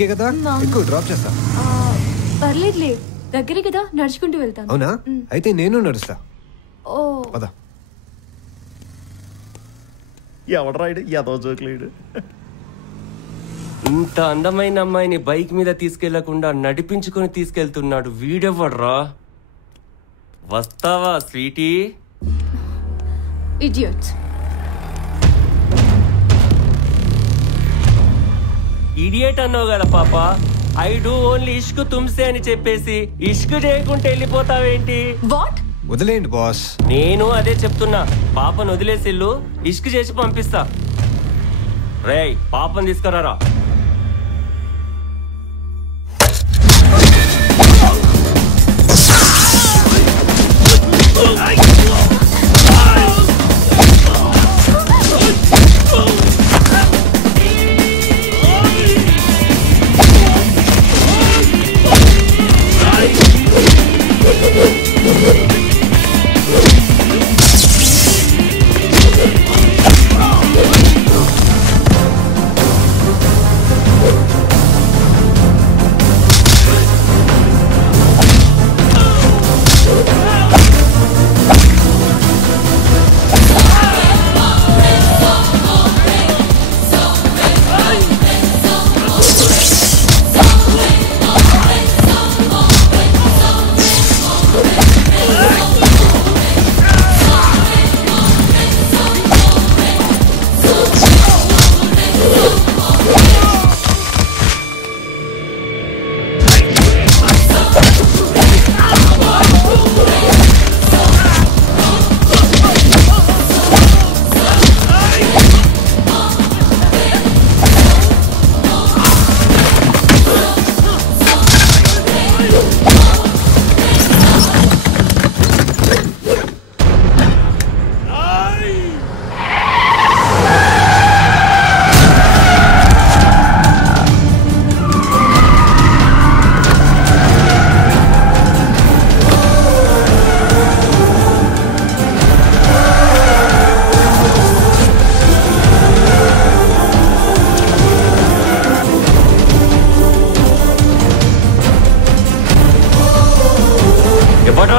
ఇంటికే కదా, ఎక్కువ డ్రాప్ చేస్తా. పర్లేదులే, దగ్గరే కదా, నడుచుకుంటూ వెళ్తాను. అవునా? అయితే నేను నడుస్తా. ఓ పద. ఎవడరాడు ఏదో జోకులేడు. ఇంత అందమైన అమ్మాయిని బైక్ మీద తీసుకెళ్లకుండా నడిపించుకొని తీసుకెళ్తున్నాడు వీడెవడ్రా? వస్తావా స్వీటీ? ఇడియట్. ఇడియట్ అన్నావు కదా పాప. ఐ డూ ఓన్లీ ఇష్క్ తుమ్సే అని చెప్పేసి ఇష్క్ చేయకుంటే వెళ్ళిపోతావేంటి? వాట్? వదిలేయండి బాస్. నేను అదే చెప్తున్నా. పాపను వదిలేసిల్లు, ఇష్క్ చేసి పంపిస్తా. రేయ్, పాపను తీసుకురారా.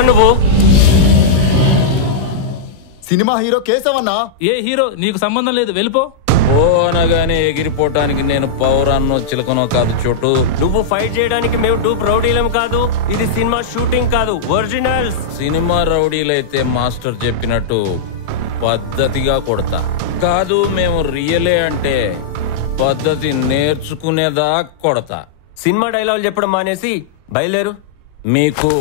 నువ్వు సినిమా హీరో కేశవన్నా? ఏ హీరో నీకు సంబంధం లేదు, వెళ్ళిపో. ఓ అనగానే ఎగిరిపోవటానికి నేను పౌరాన్నో చిలకనో కాదు చోటు. నువ్వు ఫైట్ చేయడానికి మేము డూప్ రౌడీలం కాదు. ఇది సినిమా షూటింగ్ కాదు, ఒరిజినల్స్. సినిమా రౌడీలైతే మాస్టర్ చెప్పినట్టు పద్ధతిగా కొడతా. కాదు, మేము రియలే అంటే పద్ధతి నేర్చుకునేదా కొడతా. సినిమా డైలాగ్ చెప్పడం మానేసి బయలుదేరు. మీకు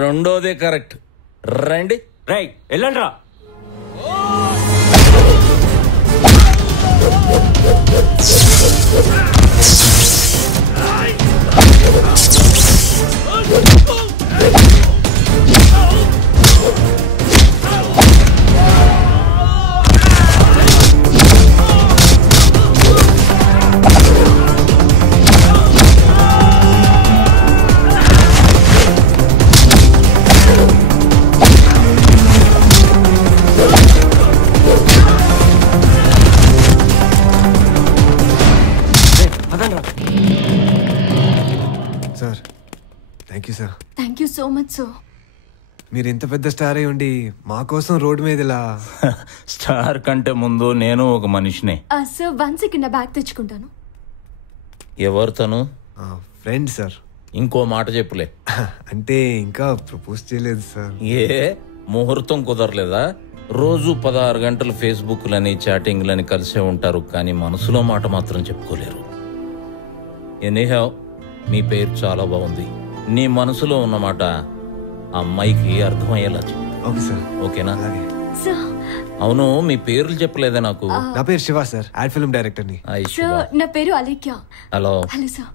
రెండోదే కరెక్ట్. రండి. రై, వెళ్ళండి రా. Sir, thank you sir. Thank you so much sir. మీరు ఇంత పెద్ద స్టార్ అయి ఉండి మా కోసం రోడ్డు మీద ఇలా. స్టార్ కంటే ముందు నేను ఒక మనిషినే. సార్ 1 సెకండ్, నా బ్యాగ్ తెచ్చుకుంటాను. ఎవరు తను? Friend sir. ఇంకో మాట చెప్పులే. అంటే ఇంకా ప్రపోజ్ చేయలేదు సార్. ఏ ముహూర్తం కుదరలేదా? రోజు 16 గంటలు ఫేస్బుక్లని చాటింగ్లని కలిసే ఉంటారు, కానీ మనసులో మాట మాత్రం చెప్పుకోలేరు. ఎనీహౌ, మీ పేరు చాలా బాగుంది. నీ మనసులో ఉన్నమాట అమ్మాయికి అర్థమయ్యేలా చెప్పు. Okay sir. ఓకేనా? అలాగే. అవును, మీ పేర్లు చెప్పలేదా నాకు? నా పేరు Shiva sir, ad film director ని. సార్, నా పేరు అలేఖ్య. హలో. Hello sir.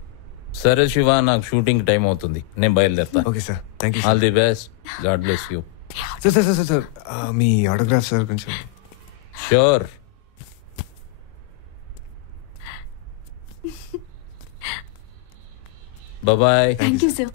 సరే శివ, నాకు షూటింగ్ టైం అవుతుంది, నేను బయలుదేరుతా. Okay sir, thank you. All the best, God bless you. Sir sir sir sir మీ ఆటోగ్రాఫ్ సార్ కొంచెం. Sure. Bye. Thank you sir.